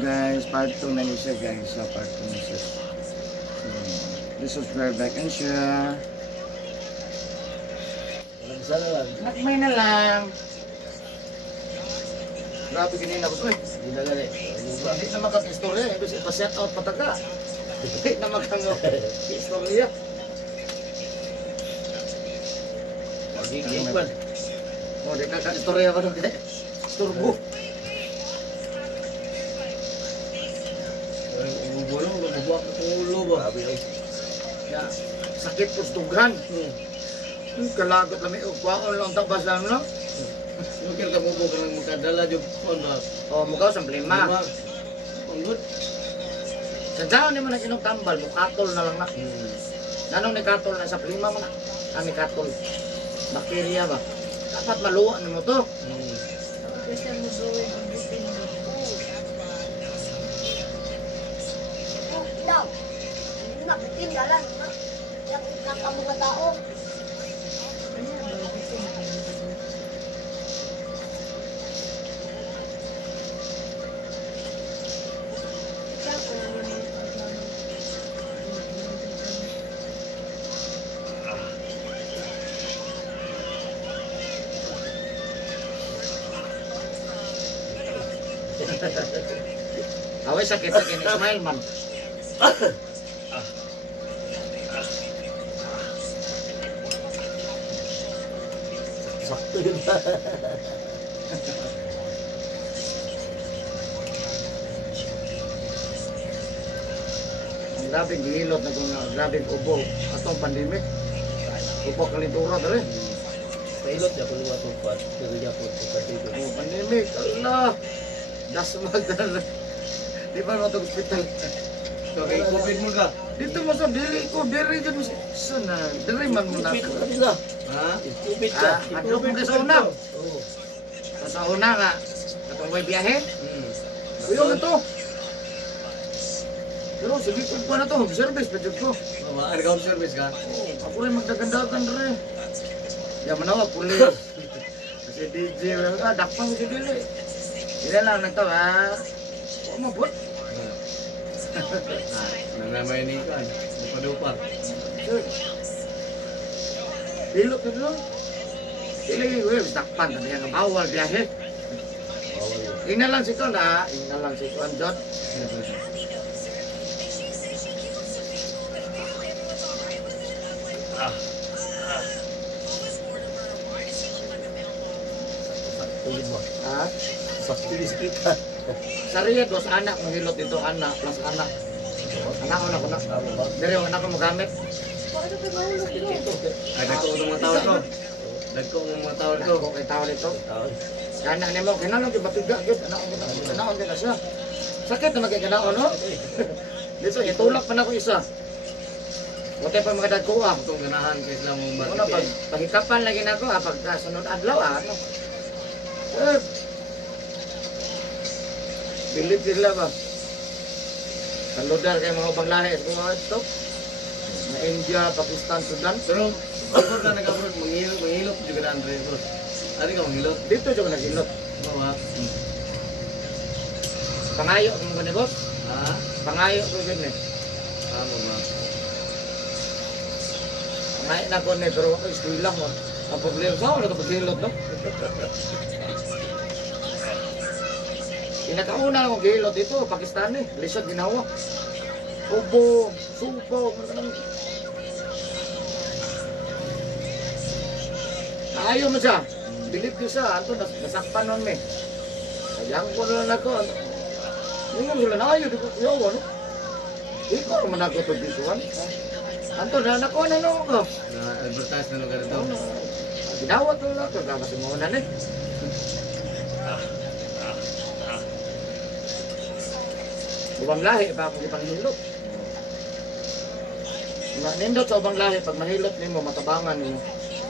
guys, part 2 na niya guys. So part 2 na siya. So, please subscribe, like, and share. Walang isa na lang. Nakmay na lang. Grabe ganyan ako. Uy, Hindi na gani. hindi na makakistorya. Ibig pa-set out pataga. Hindi na makakistorya. Magiging man. Oh, di kakistorya pa nung turbo. Umubulong, mabubuak na kong ulo ba? Sabi ay. Ya, sakit po stugan. Kalagot lang may ukwaon lang tabasan no. Yung kaya ka mo ka ng magkadala yung phone ba? Oh, mukaw sa plima. Ang good. Sa daan ni man ang inog tambal, mukatol na lang na. Nanong ni katol na sa plima man na. Ani katol. Bakterya ba? Dapat maluwa ni mo to. Kasi mo gawin ang butin mo. Daw. Hindi na, bitin galan. Yung mga tao. Ano ba butin mo? Ikaw ko yung Away sakit sa kini smile man. Sakto yun ba? Ang grabing gihilot na kung grabing ubo atong pandemic. Ubo kalintura dali. Pailot niya kung luwa pa. Pero niya po sa dito. Oh, pandemic. Allah. Dasmag na. Di ba mo hospital? So kay COVID mo ka? Dito mo sa dili ko, diri dyan mo sana. Diri man mo na. COVID ka nila. Ha? COVID ka. Adto mo ka sa una. Oo. Sa una ka. Katong may biyahe. Uyo na to. Pero sige ko pa na to, service pa dyan ko. Ano ka service ka? Oh, ako rin magdagandagan rin. Ya manawa puli. Kasi DJ, dakpang ko si dili. Dili lang nagtawa. Huwag mabot. Nanamay ni kan. Dupa-dupa. Pilot na doon. Dili, dakpan. Ano yan, bawal biyahe. Bawal yun. Ina lang si Kon ha. Ina lang si Kon Jot. Sakto yun ba? Ha? Sakto yun kita. Sariya, dos anak. Mahilot ito anak plus anak. Anak ko na ko na. Tama ba? Dari yung anak ko magamit. Bakit ito mahulog ito? Ay, dagko ng mga tawad ko. Dagko ng mga tawad ko. Ako kay tao nito. Tawad. Anak ni mo, kinanong yung batiga. Anak ko na siya. Sakit na magkikanaon, no? Dito, itulak pa na ko isa. Wate pa mga dagko ah. Itong ganahan kay sila mong Una pag batike. pagikapan lagi na ko ah, pagka sunod adlaw ah, ano. Eh. Bilib sila ba? Kaludar kay mga ubang lahi ko ito. Na India, Pakistan, Sudan. Pero, abroad na nag-abroad, manghilot juga na Andre abroad. Ano ka manghilot? Dito siya nagilot. Bawa. Pangayo kung gani boss. Ha? Pangayo ko gani. Tama ba? Pangayo na ko ni pero ako eskwela mo. Ang problema sa ako nagpagilot no. Pinakauna akong gilot dito, Pakistani. Lisod ginawa. Ubo, supo, mga ayaw mo siya. Bilip ko siya. Anto, nasakpan nun me. Kayang ko na ako. Yung mo sila na ayaw. Di ko ayaw, ano? Ikaw naman ako ito dito, ano? Anto, nakuha na nung ako. Na-advertise na lugar ito. Ginawat mo na ito. Kasi mo na eh. Ubang lahi, pa ako ipanghilot. Nindot sa ubang lahi, pag mahilot nimo, matabangan nimo.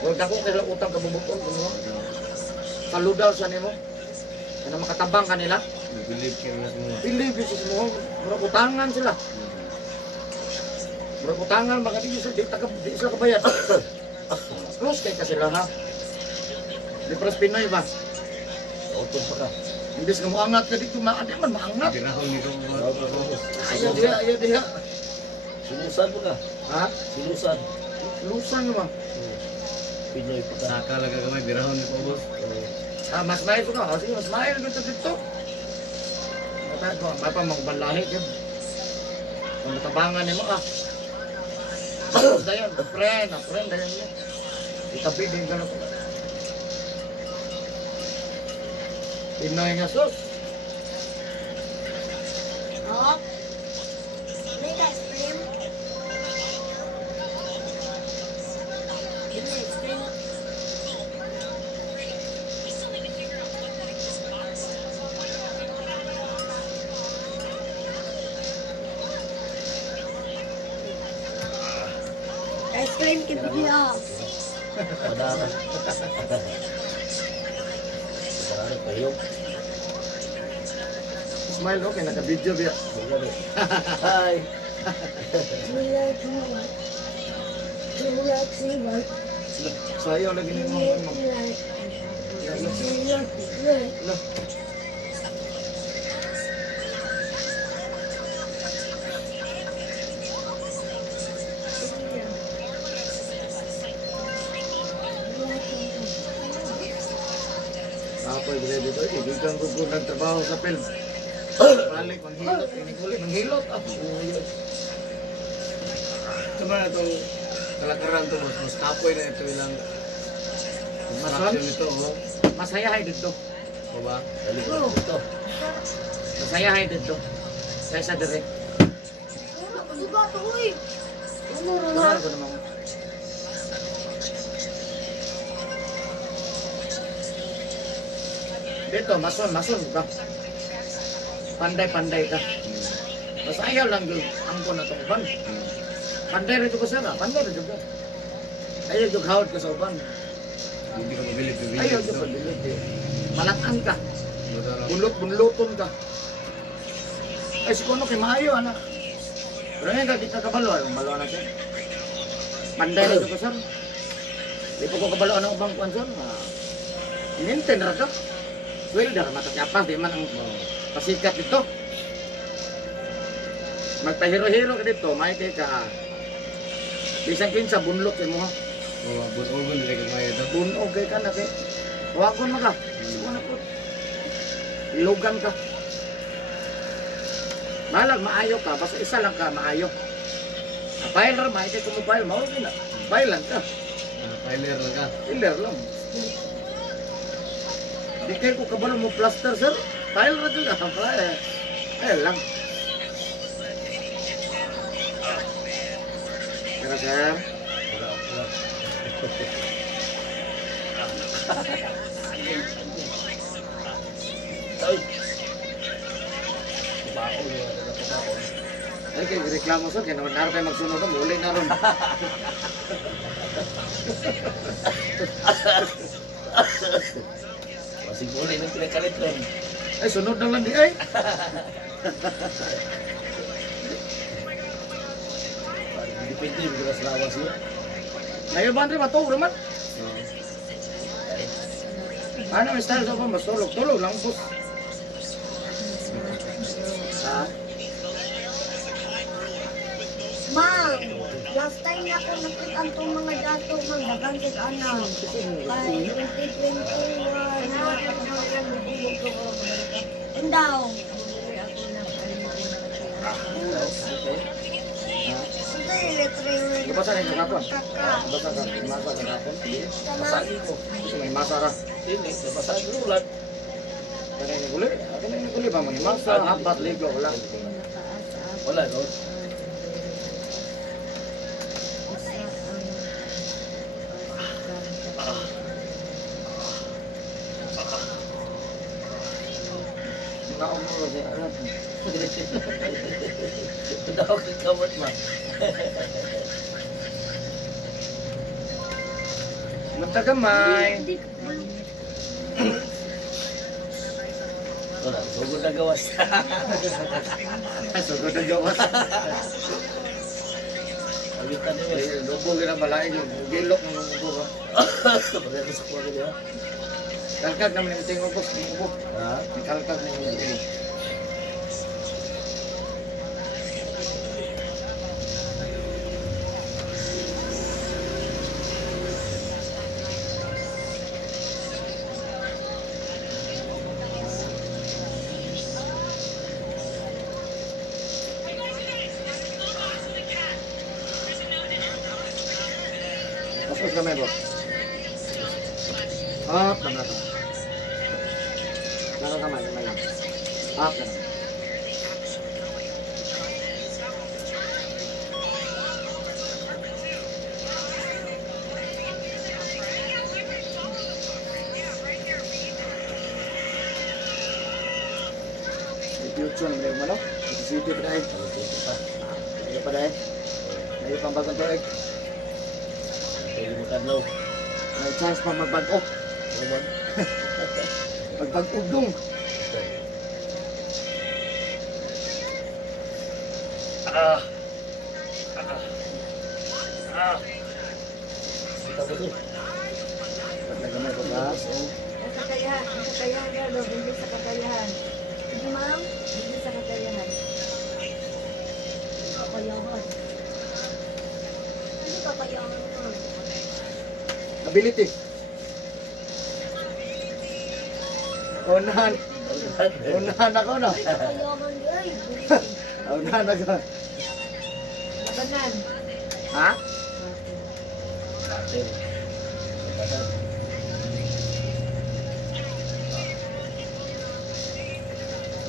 Huwag ako kailang utang kabubuton ko mo. Kaludaw sa nimo. Kaya makatabang kanila. Believe kayo na semua. Believe yun sa mo. Murag utangan sila. Murag utangan, baka di sila kabayad. Close kay ka sila ha. Di paras Pinoy ba? Utod pa ka. Imbis na mo angat ka dito, di man maangat. Birahon ni ko. Ayaw diha. Sinusan mo ka. Ha? Sinusan. Lusan naman. Pinoy pa ka. Saka lang kagamay, birahon ni ko, boss. Ah, mas mahal ko ka. Sige, mas mahal dito. Mata ko, mapa magbalahi ka. Kung matabangan ni mo ah. Tapos dayan, friend dayan mo. Itabi din ka na ko. Pinoy nga sus. Oh. May ice cream. May ice cream. Ice cream kita dia. Padara. Padara kayo. Smile okay, naka-video biya. Hi. Sayo lagi ni mo. Apa yung dito? Gigang ko nagtrabaho sa film. Balik, manghilot. Ito ba na itong kalakaran to, boss? Mas kapoy na ito ilang construction nito, oh. Masayahay dito. O ba? Dali ko dito. Masayahay dito. Kaysa dire. Suga to, uy. Tumal ko naman. Dito, mason ka. Panday ka. Masayaw lang yung angko na itong uban. Panday rin ko siya panday rin ko. Ayaw yung hawad ka sa uban. Hindi ka mabilit. Ayaw yung pagbilit eh. Malatan ka. Bunluton ka. Ay, si Kono kay maayo, anak. Pero ngayon ka, kita kabalo. Ang balo na siya. Panday rin ko siya. Di po ko kabalo ng ubang kwan siya. Inintin ra ka. Welder, matatyapa, di man ang pasikat dito. Magpahiro-hiro ka dito, may ka. Bisang kinsa, bunlok mo ha. O ba? Buot-ogon nila kagmay ito. Bunog kay ka na kay. Huwagon mo ka. Sige na po. Ilugan ka. Malag, maayo ka. Basta isa lang ka, maayo. File ra, may kay kumupile. Mawag na. File lang ka. Filer lang ka. Filler lang. Di kayo ko kabalo mo plaster, sir. File ra dyan ka. File lang. Kaya, sir. Wala. Ay. Baon mo na baon. Ay, kaya reklamo, sir. Kaya naman naroon kayo magsunod na. Muli na ron. Masig muli nang pinakalit ron. Ay, sunod na lang di ay. Depende yung keras lawas yun. Ngayon ba, Andre, matulog naman? Ano, may style sa mas tulog lang, boss. Ha? Ma'am, last time na ako nakita ang itong mga dato, ma'am, dagang kay anak. By 2021, and daw. Nabasa na yung kakapon? Nabasa ka, masa ka kakapon? Masagi ko. Kasi may masa ra. Hindi, napasagi ulat. Kaya yung guli? Kaya yung guli ba? Mga masa, habat, ligo, wala. Wala, no? Naumuro siya. Daw ka kamot ma. Magtagamay. Wala, sugod na gawas. Ay, sugod ang gawas. Agit ka din Ay, lubo ka na balain yung gilok ng lubo ka. Pagkakita sa kuwa niya. Kalkag naman yung tingog ko. Ubo. Ha? Kalkag na yung tingog. Tapos kamay bro. Up na na to. Laro kamay lang. Up na na. Future na mga malo. City pa dai. Ano pa dai? May pambagong tuig. Pwede mo kadlaw. May chance pa magbago. Ano man? Pagbagog dong. Kita mo to. Nagamay ko gas. Ang kakayahan Gardo, hindi sa kakayahan. Sige ma'am. Hindi sa kakayahan. Kakayahan. Hindi kakayahan mo. Ability. Unahan. Unahan ako na. Ay, kakayahan di ay. Unahan ako. Labanan. Ha? Atin. Katasan.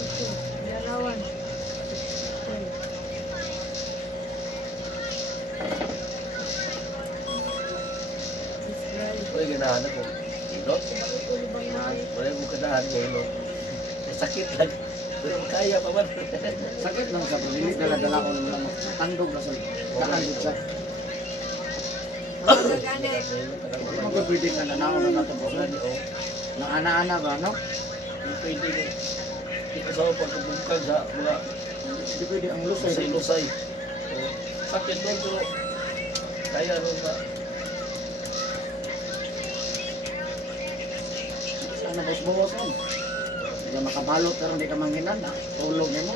Ito. Larawan. Okay. Israel. Pwede ganahan ako. Hilot. Ulubang na kayo. Pwede mo ganahan ko hilot. Sakit lang. Pero kaya pa man. Sakit lang sa pagdilit. Dala-dala ko naman lang. Tandog na sa kakandog sa. Ang gagana. Magpapwede ka na naon na natin po. Nang ana-ana ba, no? Pwede ko. Hindi ko sa pagkabungkag sa mga Hindi pwede ang lusay. lusay-lusay. Sakit lang pero kaya rin na. Sana bos-bos mo. Hindi ka makabalot pero hindi ka manginan na. Tulog niya mo.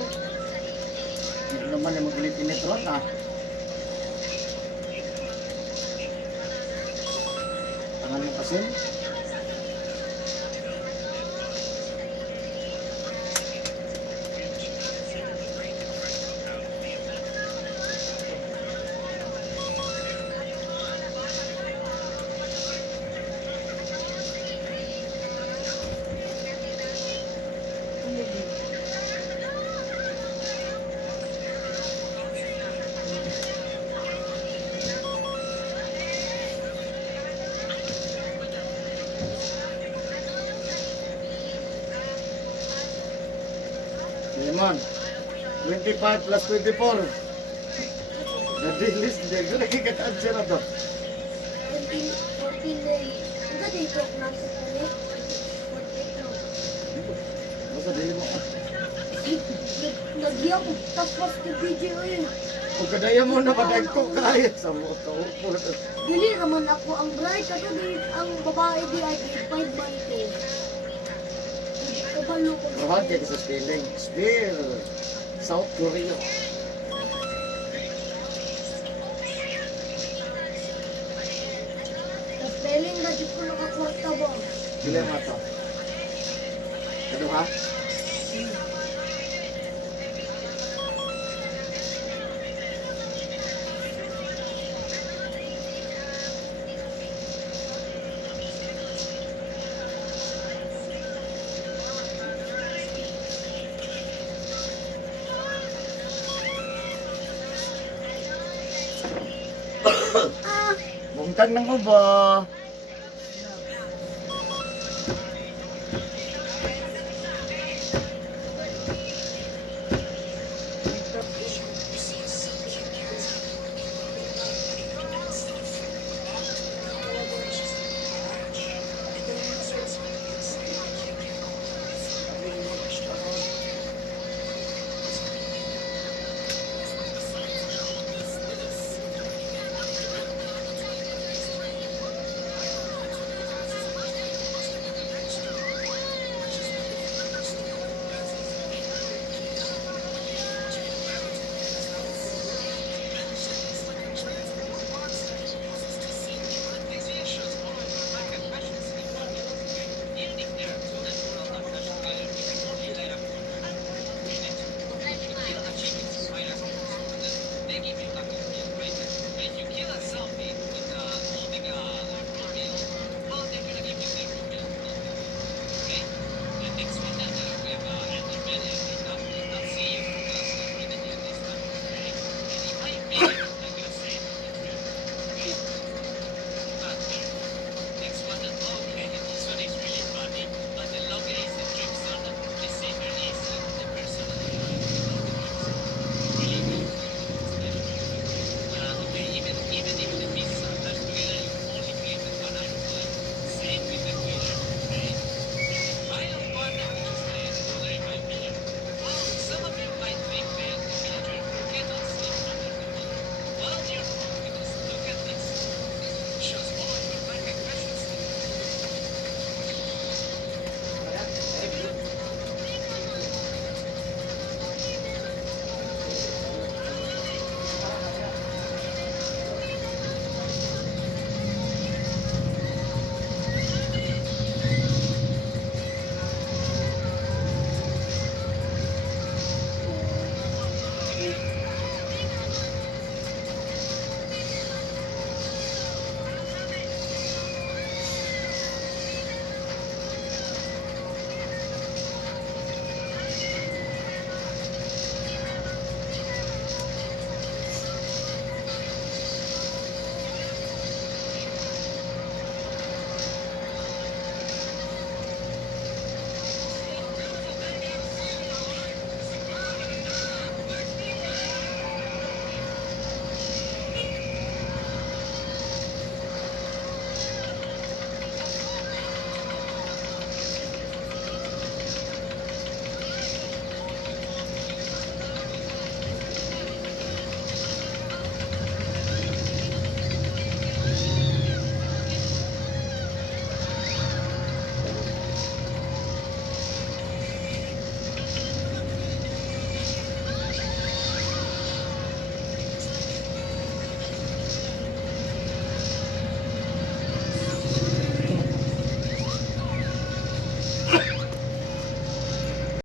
Hindi naman yung mag-init-init ron na. Tangan mo kasi. Lemon. 25 plus 24. Nadilis din. Kung nakikita-answer na to. 14 day. Ang ganda ito na sa kani. 48 no. Basta dili mo. Nagyaw ko. Tapos ni BJ oy. Kung kadaya mo na padag ko kaya sa mo. Dili naman ako ang bright. Kasi di ang babae di ay grade 5 man to. Kabalo ko. Rahad kayo sa spelling. Spell. South Korea. Sa spelling na di ko nakakwarta ba? Pila mo to? Kado ha? Ah! Bungtag ng ubo.